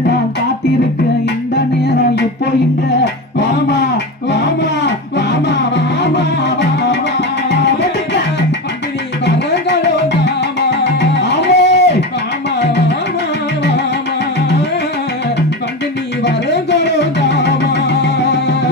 எல்லாம் காத்திருக்க இந்த நேரம் இப்போ இங்க வாமா வாமா வாமா வாமா வாமா பங்குனி வரங்களோ தாமா ஆமே வாமா வாமா வாமா பங்குனி வரங்களோ தாமா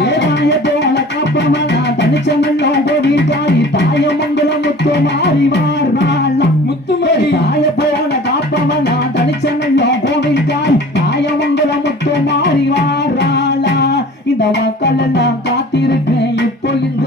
ஏதாய போல காப்பமனா தனிச்சமெல்லாம் கோவில்காரி தாயமங்கலம் முத்து மாறி வாராளாம் முத்துமணி தாய போல காப்பமனா தனிச்சமெல்லாம் கோவில்காரி தாயமங்கலம் முத்து மாறி வாராளா இந்த மக்கள் எல்லாம் காத்திருக்க இப்போ இந்த